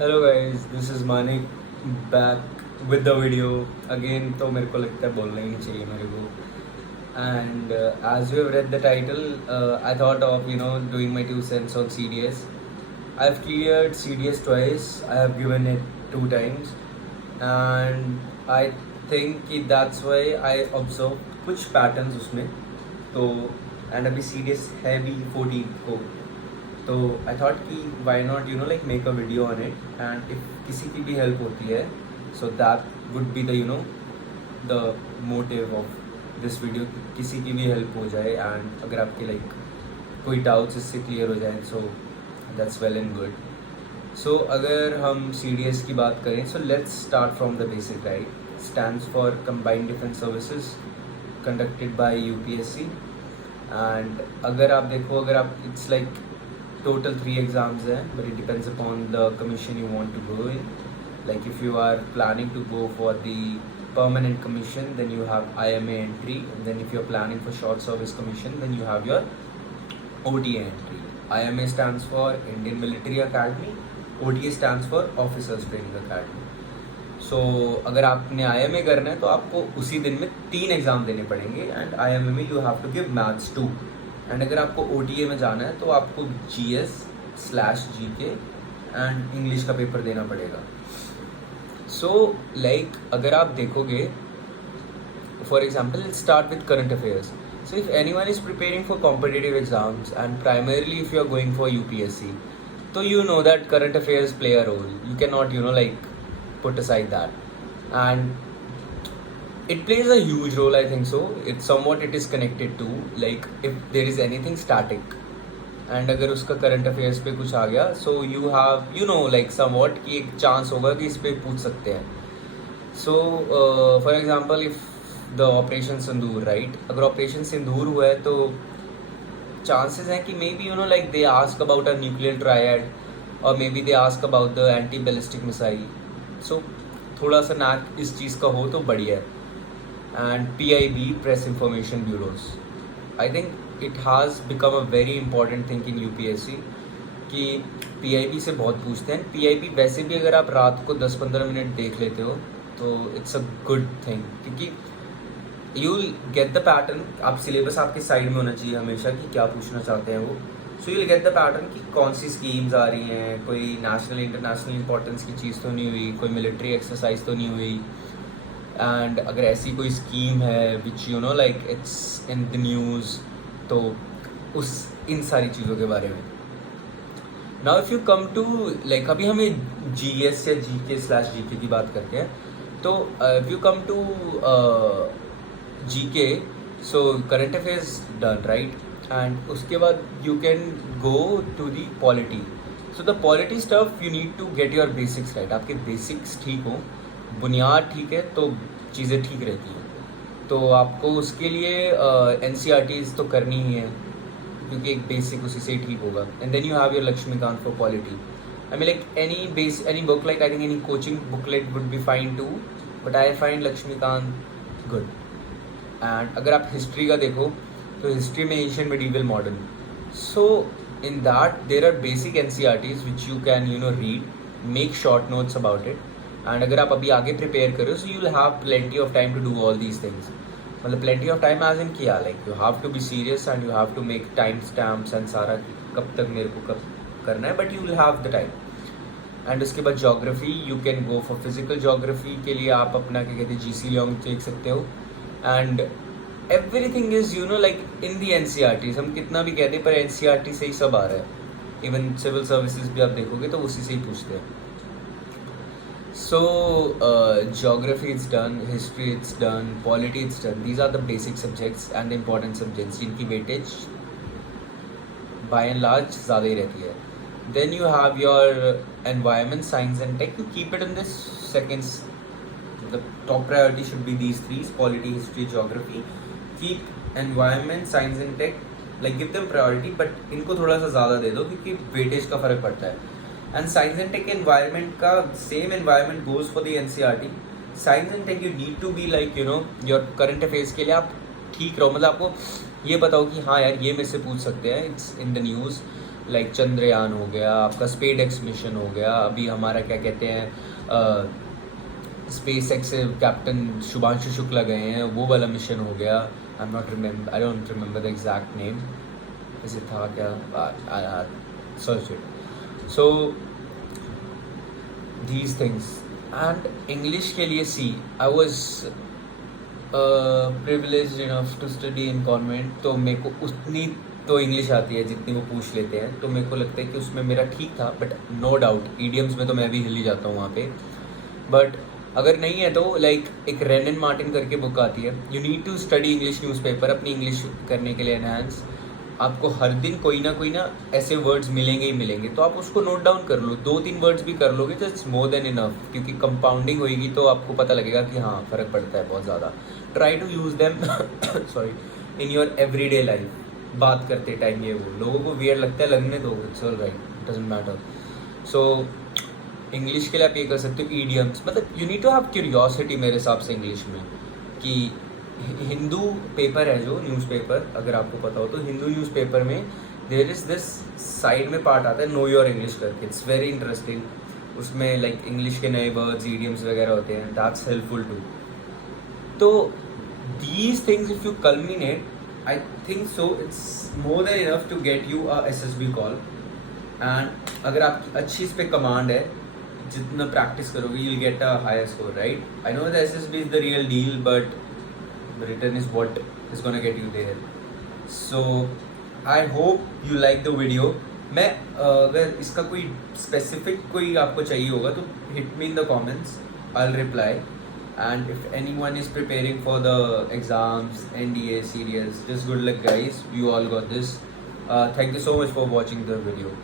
Hello guys, this is Manik back with the video again. तो मेरे को लगता है बोलना ही नहीं चाहिए मेरे को। And as you have read the title, I thought of doing my 2 cents on CDS. I've cleared CDS twice. I have given it 2 times, and I think कि that's why I observe कुछ patterns उसमें। तो and अभी CDS है भी 14 को। तो I thought कि why not like make a video on it, and if किसी की भी हेल्प होती है so that would be the the motive of this video, किसी की भी हेल्प हो जाए एंड अगर आपके लाइक कोई डाउट्स इससे क्लियर हो जाए so that's well and good. So अगर हम CDS की बात करें so let's start from the basic. Right, stands for combined defence services conducted by UPSC। And अगर आप देखो, अगर आप it's like total 3 exams there, but it depends upon the commission you want to go in. Like if you are planning to go for the permanent commission, then you have IMA entry, and then if you're planning for short service commission, then you have your OTA entry. IMA stands for Indian Military Academy, OTA stands for Officers Training Academy. सो अगर आपने IMA करना है तो आपको उसी दिन में 3 exam देने पड़ेंगे, एंड IMA में you have to give maths 2। And अगर आपको OTA में जाना है तो आपको GS/GK एंड इंग्लिश का पेपर देना पड़ेगा। सो लाइक अगर आप देखोगे, for example start with current affairs. So if anyone is preparing for competitive exams and primarily if you are going for UPSC, तो you know that current affairs play a role. You cannot like put aside that, and it plays a huge role, I think so. It's somewhat it is connected to, like if there is anything static and अगर उसका current affairs पे कुछ आ गया so you have like somewhat कि एक chance होगा कि इस पर पूछ सकते हैं। So for example if the operation Sindoor, right, अगर ऑपरेशन सिंदूर हुआ है तो chances हैं कि may be like they ask about a nuclear triad, or maybe they ask about the anti ballistic missile. So थोड़ा सा नैक इस चीज़ का हो तो बढ़िया है। And PIB, press information bureaus, I think it has become a very important thing in UPSC कि PIB से बहुत पूछते हैं। PIB वैसे भी अगर आप रात को 10-15 मिनट देख लेते हो तो इट्स अ गुड थिंग, क्योंकि यू गेट द पैटर्न। आप सिलेबस आपके साइड में होना चाहिए हमेशा कि क्या पूछना चाहते हैं वो। सो you will get the pattern कि कौन सी स्कीम्स आ रही हैं, कोई नेशनल इंटरनेशनल इंपॉर्टेंस की चीज़ तो नहीं हुई, कोई मिलिट्री एक्सरसाइज तो नहीं हुई। एंड अगर ऐसी कोई स्कीम है which like it's in the news, तो उस इन सारी चीज़ों के बारे में। Now if you come to like अभी हमें GS या GK/GK की बात करते हैं, तो if you come to GK, so current affairs done, right, and उसके बाद you can go to the polity. So the polity stuff you need to get your basics right. आपके basics ठीक हो, बुनियाद ठीक है तो चीज़ें ठीक रहती हैं। तो आपको उसके लिए NCERTs तो करनी ही है, क्योंकि एक बेसिक उसी से ही ठीक होगा। And then you have your Laxmikanth for polity. I mean like any book, like I think any coaching booklet would be fine too, but I find Laxmikanth good. And अगर आप हिस्ट्री का देखो तो हिस्ट्री में Asian medieval modern, so in that there are basic NCERTs which you can read, make short notes about it. And अगर आप अभी आगे प्रिपेयर करो so you will have plenty of time to do all these things. मतलब plenty of time as in किया, like you have to be serious and you have to make time stamps and सारा कब तक मेरे को कब करना है, but you will have the time. And उसके बाद geography, you can go for physical geography के लिए आप अपना क्या कहते हैं GC लॉन्ग देख सकते हो। And everything is like in the NCERTs। हम कितना भी कहते हैं पर NCERT से ही सब आ रहा है। इवन सिविल सर्विसेज भी आप देखोगे तो उसी से ही पूछते हैं। So geography it's done, history it's done, polity it's done. These are the basic subjects and the important subjects जिनकी वेटेज बाय एंड लार्ज ज़्यादा ही रहती है। Then you have your environment, science and tech. You keep it in this seconds. The top priority should be these three: polity, history, geography. Keep environment, science and tech, like give them priority, but इनको थोड़ा सा ज़्यादा दे दो क्योंकि weightage का फ़र्क पड़ता है। And science and tech environment का same environment goes for the NCERT. Science and tech you need to be like your current affairs के लिए आप ठीक रहो, मतलब आपको ये बताओ कि हाँ यार ये मेरे से पूछ सकते हैं, it's in the news, like Chandrayaan हो गया, आपका स्पेस एक्स मिशन हो गया, अभी हमारा क्या कहते हैं स्पेस एक्स से कैप्टन शुभांशु शुक्ला गए हैं, वो वाला मिशन हो गया. I don't remember the exact name. इसे था क्या, search it. So these things. And English के लिए see I was privileged enough to study in convent, तो मेरे को उतनी तो इंग्लिश आती है जितनी वो पूछ लेते हैं, तो मेरे को लगता है कि उसमें मेरा ठीक था. बट नो डाउट ईडियम्स में तो मैं भी हिल ही जाता हूँ वहाँ पे. बट अगर नहीं है तो लाइक एक रेनन मार्टिन करके बुक आती है, you need to study English newspaper अपनी इंग्लिश करने के लिए एनहांस. आपको हर दिन कोई ना ऐसे वर्ड्स मिलेंगे ही मिलेंगे, तो आप उसको नोट डाउन कर लो. 2-3 वर्ड्स भी कर लोगे तो इट्स मोर देन इनफ, क्योंकि कंपाउंडिंग होएगी तो आपको पता लगेगा कि हाँ फ़र्क पड़ता है बहुत ज़्यादा. Try to use them sorry in your everyday life. बात करते टाइम ये वो लोगों को वियर्ड लगता है, लगने दो, it's all right, doesn't matter. So English के लिए आप ये कर सकते हो ईडियम्स. मतलब you need to have curiosity मेरे हिसाब से इंग्लिश में. कि हिंदू पेपर है जो न्यूज़पेपर, अगर आपको पता हो तो हिंदू न्यूज़पेपर में देयर इज़ दिस साइड में पार्ट आता है नो योर इंग्लिश करके. It's very interesting. उसमें लाइक इंग्लिश के नए वर्ड्स ईडियम्स वगैरह होते हैं. That's helpful too. तो these things if you culminate, I think so it's more than enough to get you a SSB call. And अगर आपकी अच्छी इस पर कमांड है, जितना प्रैक्टिस करोगे you'll get a higher score, right? I know the SSB is the real deal, but the written is what is gonna get you there. So I hope you like the video. मैं अगर इसका कोई specific कोई आपको चाहिए होगा तो hit me in the comments, I'll reply. And if anyone is preparing for the exams, NDA, serious, just good luck guys, you all got this. Thank you so much for watching the video.